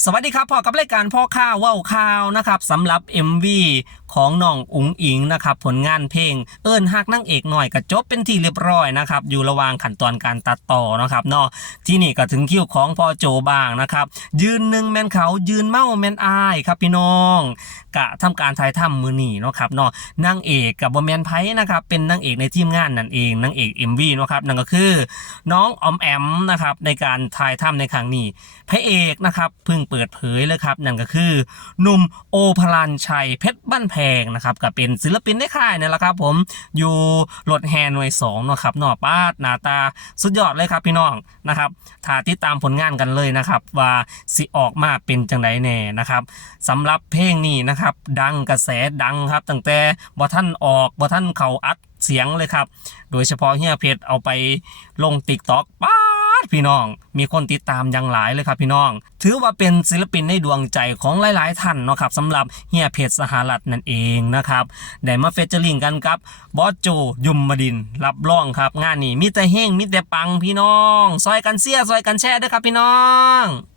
สวัสดีครับพ่อกับรายการพ่อข้าวเว้าข้าวนะครับสำหรับ MV ของน้องอุ๋งอิงนะครับผลงานเพลงเอิญฮักนั่งเอกหน่อยกระจบเป็นที่เรียบร้อยนะครับอยู่ระหว่างขั้นตอนการตัดต่อนะครับเนาะที่นี่ก็ถึงคิวของพ่อโจบ้างนะครับยืนหนึ่งแมนเขายืนเมาแมนอายครับพี่น้อง กะทำการถ่ายทำมือหนีเนาะครับเนาะนางเอกกับบอมแมนไพนะครับเป็นนางเอกในทีมงานนั่นเองนางเอก MV เนาะครับนั่นก็คือ น้องออมแอมนะครับในการถ่ายทำในครั้งนี้พระเอกนะครับเพิ่งเปิดเผยเลยครับนั่นก็คือหนุ่มโอพลันชัยเพชรบ้านแพงนะครับก็เป็นศิลปินในค่ายนี่แหละครับผมอยู่รถแฮหน่วยสองเนาะครับเนอป้าดหน้าตาสุดยอดเลยครับพี่น้องนะครับถ้าติดตามผลงานกันเลยนะครับว่าสิออกมาเป็นจังไดแน่นะครับสำหรับเพลงนี้นะครับดังกระแสดังครับตั้งแต่บ่ท่านออกบ่ท่านเขาอัดเสียงเลยครับ โดยเฉพาะเฮียเพชรเอาไปลงติ๊กต็อกป้าพี่น้อง มีคนติดตามอย่างหลายเลยครับพี่น้อง ถือว่าเป็นศิลปินในดวงใจของหลาย ๆ ท่านเนาะครับสำหรับเฮียเพชรสหรัฐนั่นเองนะครับได้มาเฟเจอริงกันกับบอสโจยุมมดิน รับรองครับ งานนี้มีแต่เฮงมีแต่ปังพี่น้อง ซอยกันเสียซอยกันแช่ด้วยครับพี่น้อง